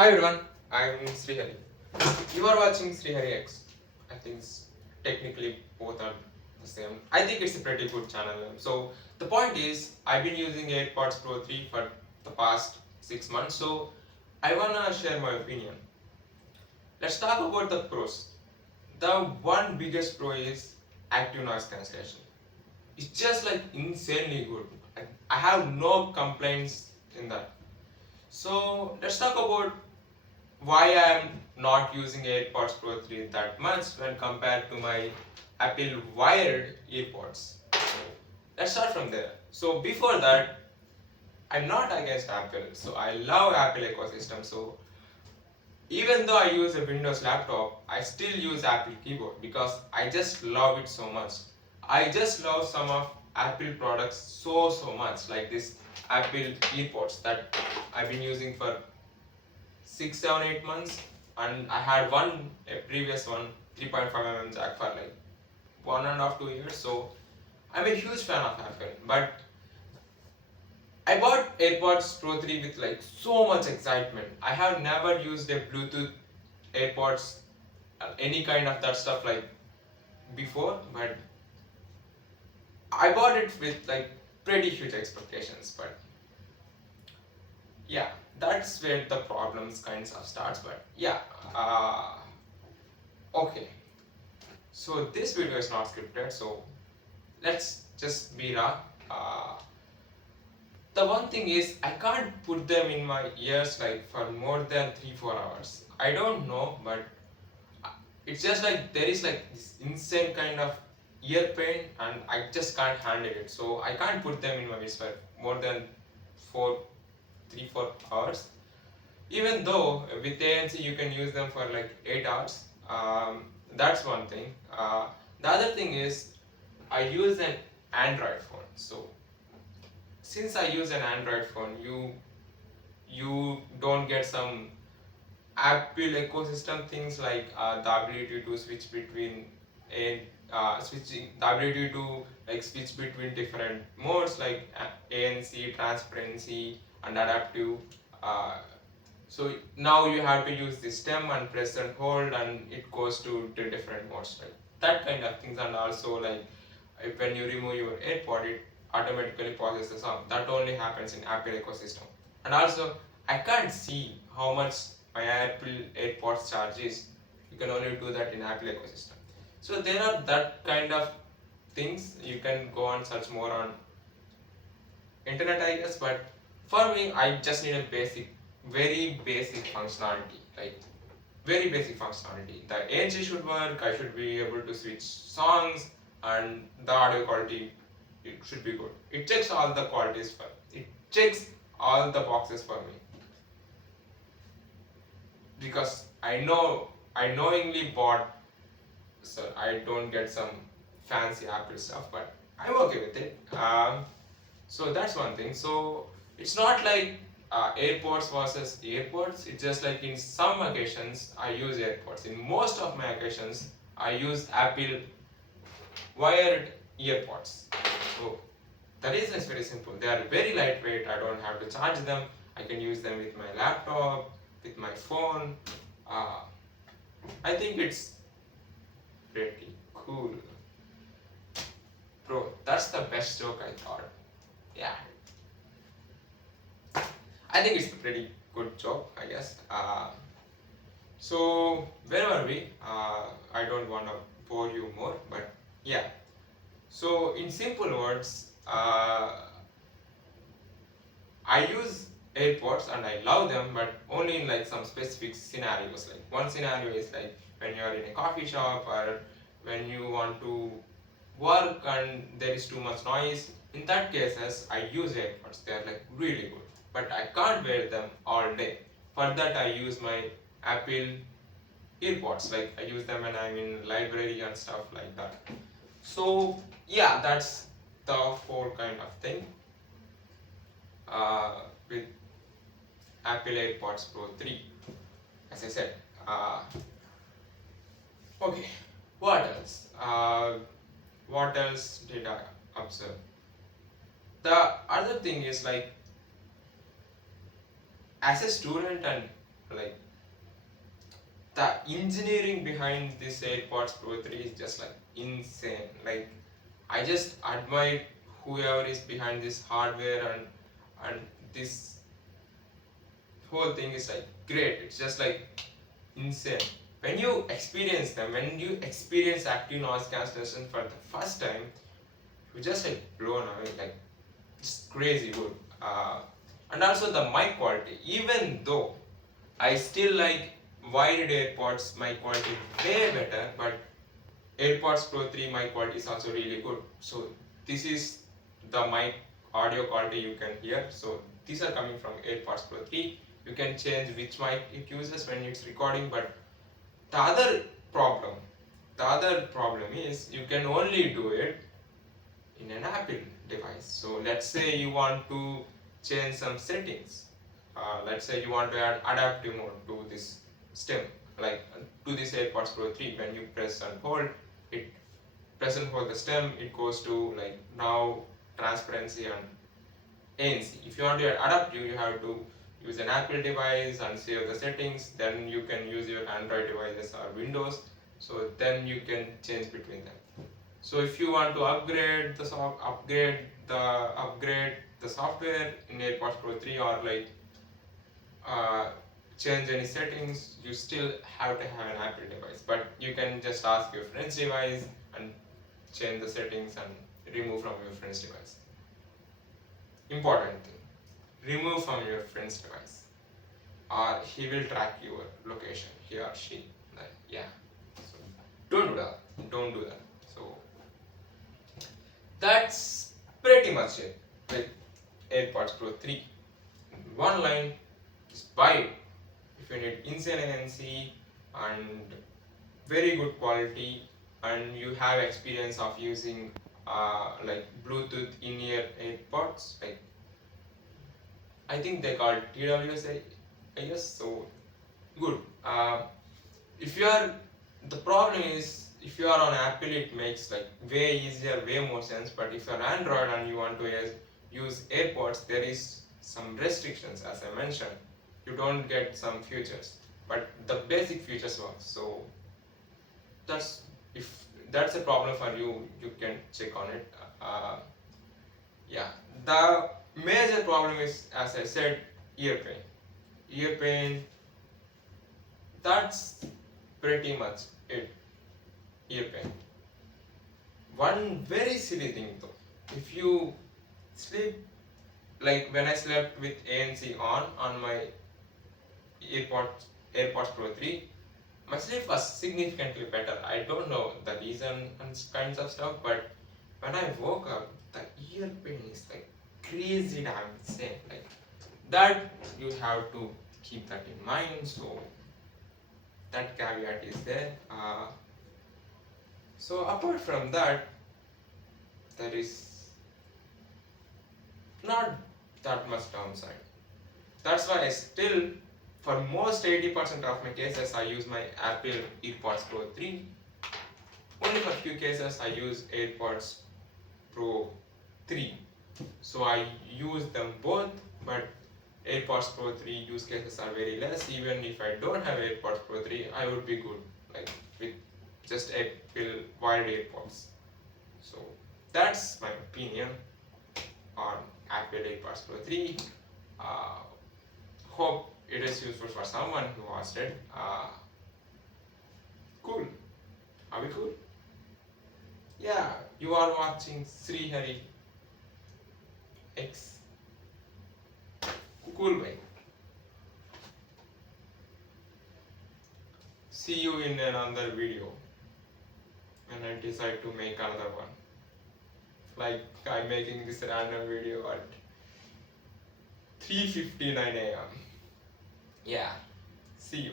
Hi everyone, I'm Srihari. You are watching Srihari X. I think technically both are the same. I think it's a pretty good channel name. So the point is, I've been using AirPods Pro 3 for the past 6 months. So I wanna share my opinion. Let's talk about the pros. The one biggest pro is active noise cancellation. It's just like insanely good. I have no complaints in that. So let's talk about why I am not using AirPods Pro 3 that much when compared to my Apple wired earpods. So let's start from there. So before that, I'm not against Apple. So I love Apple ecosystem. So even though I use a Windows laptop, I still use Apple keyboard because I just love it so much. I just love some of Apple products so much, like this Apple earpods that I've been using for 6, 7, 8 months, and I had a previous one, 3.5 mm jack for like 1.5, 2 years. So I'm a huge fan of Apple, but I bought AirPods Pro 3 with like so much excitement. I have never used a Bluetooth AirPods, any kind of that stuff like before, but I bought it with like pretty huge expectations. But yeah, that's where the problems kinds of starts. But yeah, okay. So this video is not scripted, so let's just be raw. Uh, the one thing is I can't put them in my ears like for more than 3-4 hours. I don't know, but it's just like there is like this insane kind of ear pain, and I just can't handle it. So I can't put them in my ears for more than 4 3 4 hours. Even though with ANC you can use them for like 8 hours. That's one thing. The other thing is I use an Android phone. So since I use an Android phone, you don't get some Apple ecosystem things like the ability to switch between a switching the ability to like switch between different modes like ANC, transparency, and adaptive. Uh, so now you have to use the stem and press and hold, and it goes to the different modes like that kind of things. And also like when you remove your AirPod, it automatically pauses the song. That only happens in Apple ecosystem. And also I can't see how much my Apple AirPods charge is. You can only do that in Apple ecosystem. So there are that kind of things. You can go and search more on internet, I guess. But for me, I just need a very basic functionality, like very basic functionality. The ANC should work. I should be able to switch songs, and the audio quality, it should be good. It checks all the qualities for it checks all the boxes for me, because I knowingly bought, so I don't get some fancy Apple stuff, but I'm okay with it. So that's one thing. So it's not like AirPods versus AirPods. It's just like in some occasions I use AirPods. In most of my occasions I use Apple wired earpods. So the reason is very simple. They are very lightweight. I don't have to charge them. I can use them with my laptop, with my phone. Uh, I think it's pretty cool. Bro, that's the best joke I thought. Yeah, I think it's a pretty good joke, I guess. So where were we? I don't want to bore you more, but yeah. So in simple words, I use AirPods and I love them, but only in like some specific scenarios. Like one scenario is like when you are in a coffee shop, or when you want to work and there is too much noise. In that cases, I use AirPods. They are like really good, but I can't wear them all day. For that, I use my Apple earpods. Like I use them when I'm in library and stuff like that. So yeah, that's the whole kind of thing with Apple AirPods Pro 3. As I said, okay. What else? What else did I observe? The other thing is like as a student and Like the engineering behind this AirPods Pro 3 is just like insane. Like I just admire whoever is behind this hardware, and this whole thing is like great. It's just like insane. When you experience them, when you experience active noise cancellation for the first time, you just like blown away. Like it's crazy good. And also the mic quality. Even though I still like wired AirPods mic quality way better, but AirPods Pro 3 mic quality is also really good. So this is the mic audio quality you can hear. So these are coming from AirPods Pro 3. You can change which mic it uses when it's recording, but the other problem, the other problem is you can only do it in an Apple device. So let's say you want to change some settings. Let's say you want to add adaptive mode to this stem, like to this AirPods Pro 3. When you press and hold it, press and hold the stem, it goes to like now transparency and ANC. If you want to add adaptive, you have to use an Apple device and save the settings. Then you can use your Android devices or Windows. So then you can change between them. So if you want to upgrade the software in AirPods Pro 3, or like change any settings, you still have to have an Apple device. But you can just ask your friend's device and change the settings and remove from your friend's device. Important thing: remove from your friend's device, or he will track your location. He or she. Like, yeah. So don't do that. Don't do that. So that's pretty much it with AirPods Pro 3. One line: just buy it. If you need insane ANC and very good quality, and you have experience of using like Bluetooth in-ear AirPods, like I think they call TWS, I guess. So good. If you are, the problem is, if you are on Apple, it makes like way easier, way more sense. But if you are Android and you want to use AirPods, there is some restrictions, as I mentioned. You don't get some features, but the basic features work. So that's, if that's a problem for you, you can check on it. Yeah, the major problem is, as I said, ear pain. Ear pain. That's pretty much it. Ear pain. One very silly thing though, if you sleep, like when I slept with ANC on my AirPods Pro 3, my sleep was significantly better. I don't know the reason and kinds of stuff, but when I woke up, the ear pain is like crazy damn insane. Like that, you have to keep that in mind. So that caveat is there. So apart from that, there is not that much downside. That's why I still, for most 80% of my cases, I use my Apple AirPods Pro 3. Only for few cases I use AirPods Pro 3. So I use them both, but AirPods Pro 3 use cases are very less. Even if I don't have AirPods Pro 3, I would be good, like with just Apple wired AirPods. So that's my opinion on Apple AirPods Pro 3. Hope it is useful for someone who watched it. Cool. Are we cool? Yeah, you are watching Srihari X. Cool way. See you in another video when I decide to make another one. Like I'm making this random video at 3:59 a.m. Yeah, see you.